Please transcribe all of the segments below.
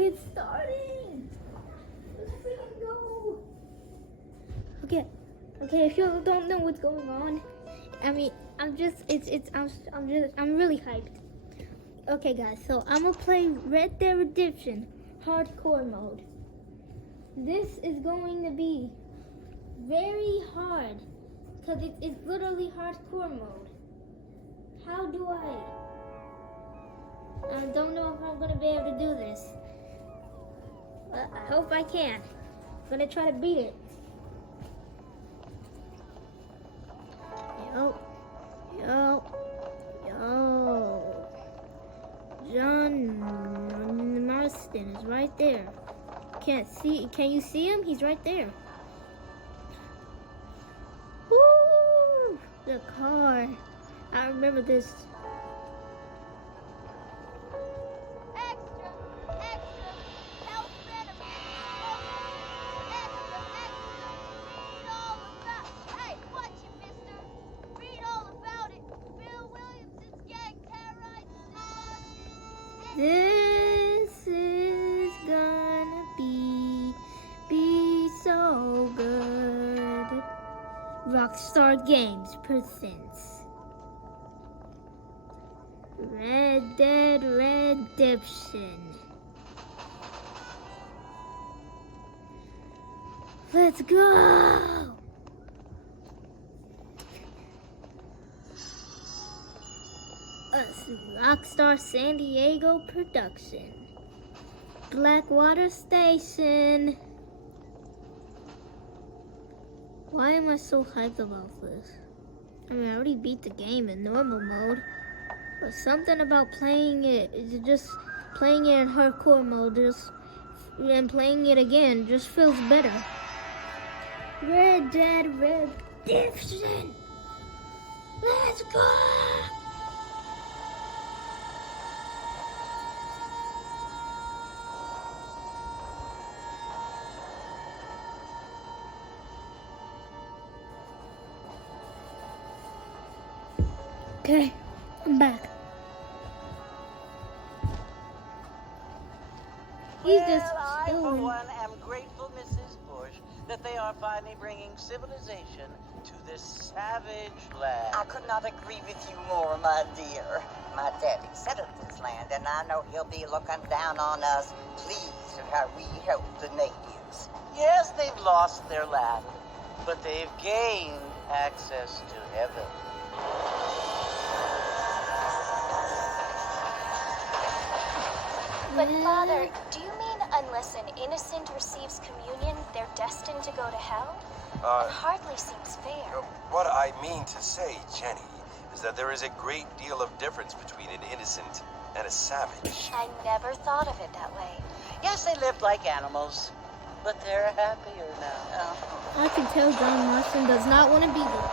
It's starting. Let's freaking go. Okay. If you don't know what's going on, I'm really hyped. Okay, guys. So I'm gonna play Red Dead Redemption Hardcore mode. This is going to be very hard because it's literally hardcore mode. How do I don't know if I'm gonna be able to do this. I hope I can. I'm gonna try to beat it. Yo. John Marston is right there. Can you see him? He's right there. Woo! The car. I remember this. This is gonna be so good. Rockstar Games presents Red Dead Redemption. Let's go! A Rockstar San Diego production. Blackwater Station. Why am I so hyped about this? I mean, I already beat the game in normal mode, but something about playing it in hardcore mode and playing it again just feels better. Red Dead Redemption. Let's go! Okay, I'm back. He's just I, for one, am grateful, Mrs. Bush, that they are finally bringing civilization to this savage land. I could not agree with you more, my dear. My daddy settled this land, and I know he'll be looking down on us, pleased at how we help the natives. Yes, they've lost their land, but they've gained access to heaven. But Father, do you mean unless an innocent receives communion, they're destined to go to hell? It hardly seems fair. What I mean to say, Jenny, is that there is a great deal of difference between an innocent and a savage. I never thought of it that way. Yes, they lived like animals, but they're happier now. I can tell John Marston does not want to be there.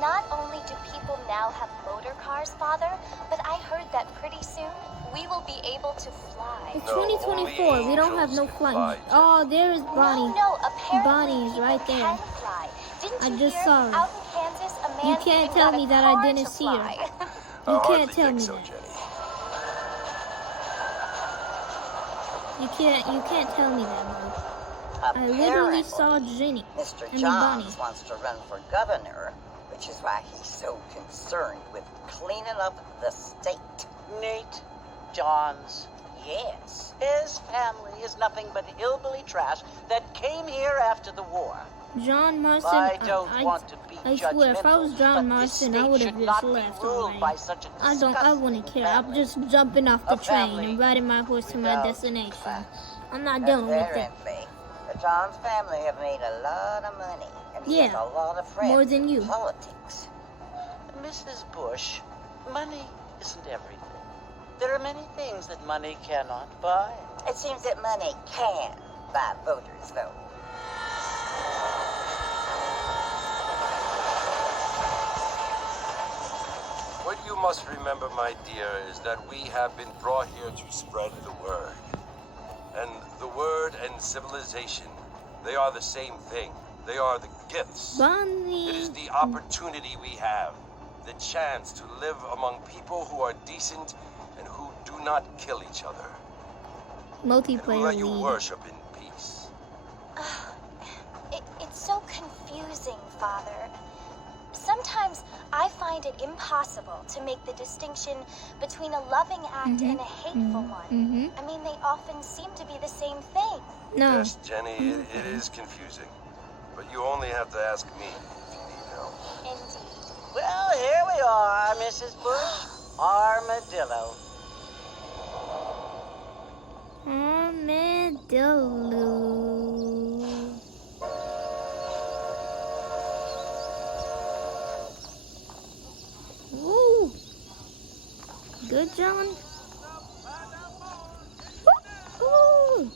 Not only do people now have motor cars, Father, but I heard that pretty soon we will be able to fly. It's No, 2024. only We don't have no angels flight. can fly, Oh, there's Bonnie. No, apparently Bonnie is people right there. can fly. Didn't I you just hear? saw her. Out in Kansas, a man You can't even tell got a me that car I didn't to see her. fly. You I can't hardly tell think me so, that. Jenny. You can't tell me that, Mom. I literally saw Jenny. Mr. Bonnie. Johns wants to run for governor, which is why he's so concerned with cleaning up the state. Nate Johns, yes. His family is nothing but hillbilly trash that came here after the war. John Marston. I don't want to be I swear, if I was judgmental, John but this Marston, I state would have should just not be left ruled already. by such a I disgusting wouldn't care. I'm family. just jumping off the A train family and riding my horse to my without destination. class. I'm not dealing with it. Apparently, the Johns family have made a lot of money, and he has Yeah, a lot of friends more than you. in politics. Mrs. Bush, money isn't everything. There are many things that money cannot buy. It seems that money can buy voters' vote. What you must remember, my dear, is that we have been brought here to spread the word. And the word and civilization, they are the same thing. They are the gifts. Bonnie. It is the opportunity we have the chance to live among people who are decent and who do not kill each other. And who Multiplayer let you lead. worship in peace. It's so confusing, Father. Sometimes I find it impossible to make the distinction between a loving act and a hateful one. Mm-hmm. I mean, they often seem to be the same thing. No. Yes, Jenny, it is confusing. But you only have to ask me if you need help. Indeed. Well, here we are, Mrs. Bush. Armadillo. Armadillo. Woo! Good, John. Ooh.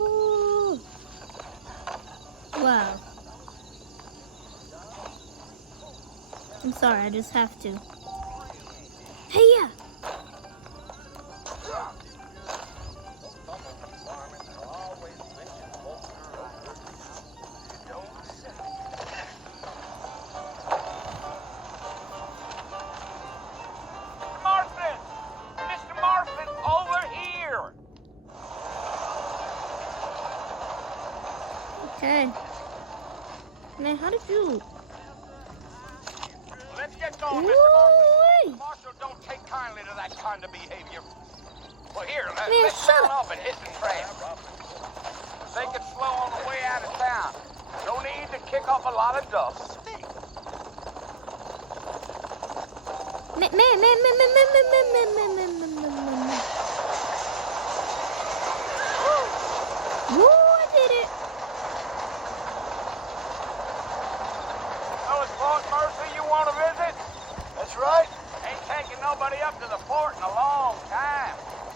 Ooh. Wow. I'm sorry, I just have to. Hey, yeah. Martin! Mr. Martin, over here! Okay. Man, how did you? Let's get going, Mr. Ooh-wee. Martin. Marshal, don't take kindly to that kind of behavior. Well, here, Man, let's shut turn up. up and hit the trail. Take it slow on the way out of town. No need to kick up a lot of dust. Man. Woo, I did it. Oh, it's Fort Mercy you want to visit? That's right. Ain't taking nobody up to the fort in a long time.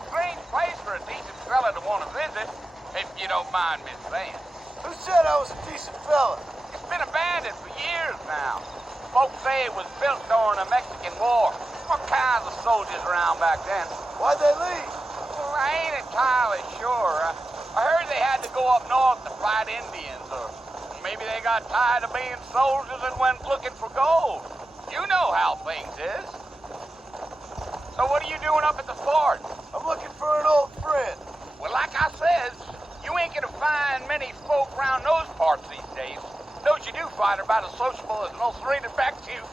Strange place for a decent fella to want to visit, if you don't mind me saying. Who said I was a decent fella? It's been abandoned for years now. Folks say it was built during the Mexican War. What kinds of soldiers around back then? Why'd they leave? Well, I ain't entirely sure. I heard they had to go up north to fight Indians, or maybe they got tired of being soldiers and went looking for gold. You know how things is. So what are you doing up at the fort? I'm looking for an old friend. Well, like I said, you ain't gonna find many folk around those parts these days. Those you do find are about as sociable as an old serrated back tooth.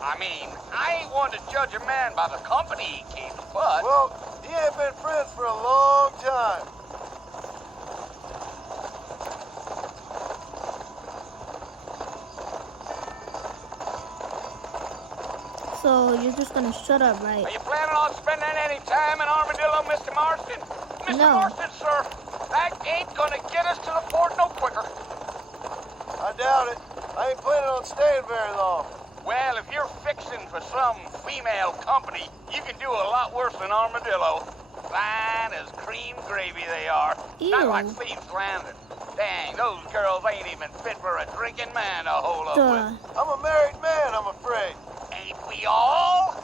I mean, I ain't one to judge a man by the company he keeps, but... Well, he ain't been friends for a long time. So you're just gonna shut up, right? Are you planning on spending any time in Armadillo, Mr. Marston? Mr. No. Marston, sir, that ain't gonna get us to the fort no quicker. I doubt it. I ain't planning on staying very long. Well, if you're fixing for some female company, you can do a lot worse than Armadillo. Fine as cream gravy they are. Not Ew. like Thieves Landing. Dang, those girls ain't even fit for a drinking man to hold up Duh. with. I'm a married man, I'm afraid. Ain't we all?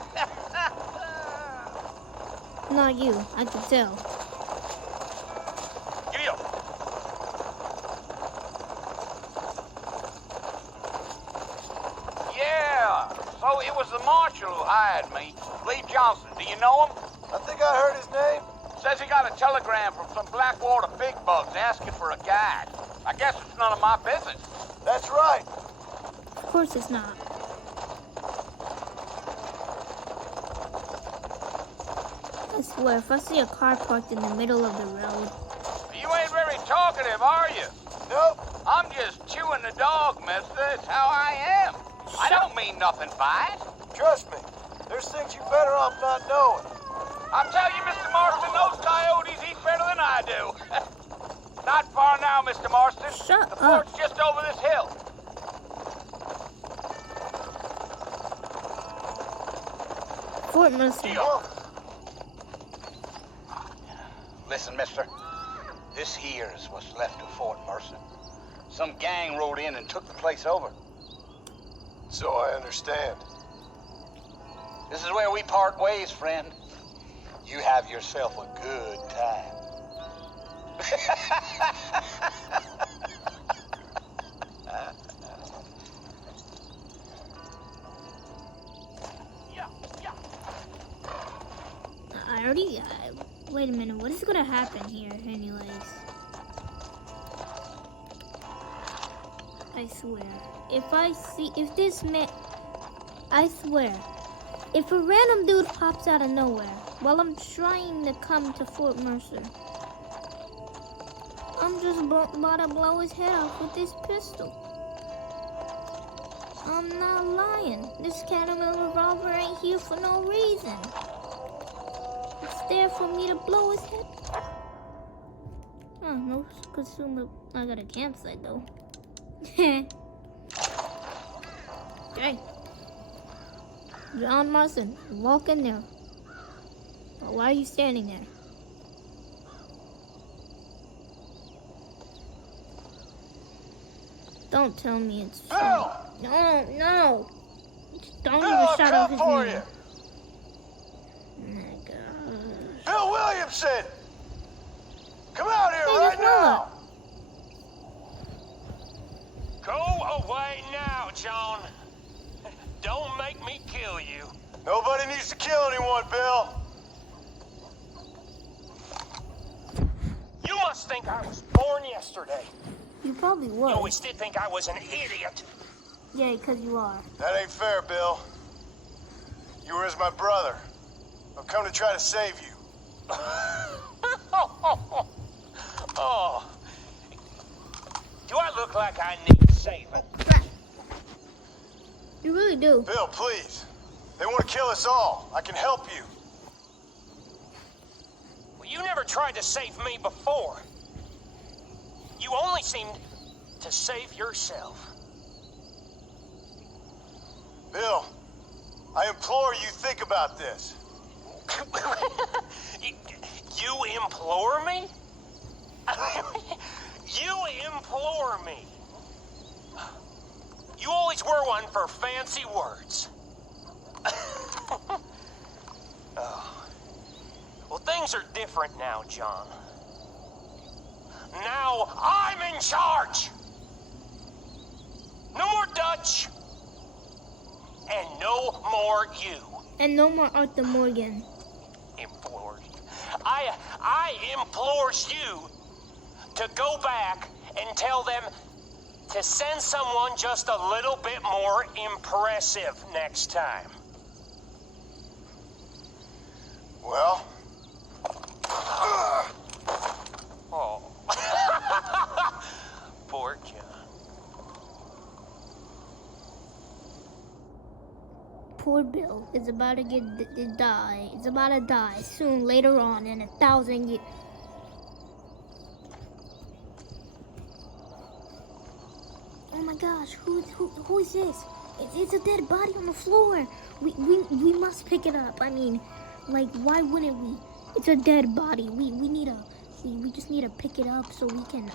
Not you. I can tell. Giddy up. Yeah, so it was the marshal who hired me. Lee Johnson, do you know him? I think I heard his name. Says he got a telegram from some Blackwater big bugs asking for a guide. I guess it's none of my business. That's right. Of course it's not. I swear, if I see a car parked in the middle of the road, You ain't very talkative, are you? Nope. I'm just chewing the dog, mister. It's how I am. I don't mean nothing by it. Trust me. There's things you're better off not knowing. I'll tell you, Mr. Marston, those coyotes eat better than I do. Not far now, Mr. Marston. Shut The up. fort's just over this hill. Fort Mercy. Listen, mister. This here is what's left of Fort Mercy. Some gang rode in and took the place over. So I understand. This is where we part ways, friend. You have yourself a good time. Wait a minute, what is gonna happen here anyways? I swear. I swear. If a random dude pops out of nowhere while I'm trying to come to Fort Mercer, I'm just about to blow his head off with this pistol. I'm not lying. This Caterpillar revolver ain't here for no reason. It's there for me to blow his head. Oh, no consumer. I got a campsite though. Okay. John Marston, walk in there. Why are you standing there? Don't tell me it's Bill! No. Don't Bill, even I'll shout out come his for name. you. Oh my gosh. Bill Williamson! Come out here Hey, right there's Noah. now! Go away now, John. Don't make me kill you. Nobody needs to kill anyone, Bill. You must think I was born yesterday. You probably You was. always did think I was an idiot. Yeah, because you are. That ain't fair, Bill. You were as my brother. I've come to try to save you. Oh. Do I look like I need saving? You really do. Bill, please. They want to kill us all. I can help you. Well, you never tried to save me before. You only seemed to save yourself. Bill, I implore you think about this. You implore me? You implore me? You always were one for fancy words. Oh. Well, things are different now, John. Now I'm in charge! No more Dutch! And no more you. And no more Arthur Morgan. Implored. I implores you to go back and tell them to send someone just a little bit more impressive next time. Well? Oh. Poor John. Poor Bill is about to die. It's about to die soon, later on, in 1,000 years. Oh my gosh, who is this? It's a dead body on the floor. We must pick it up. I mean, like, why wouldn't we? It's a dead body. We just need to pick it up so we can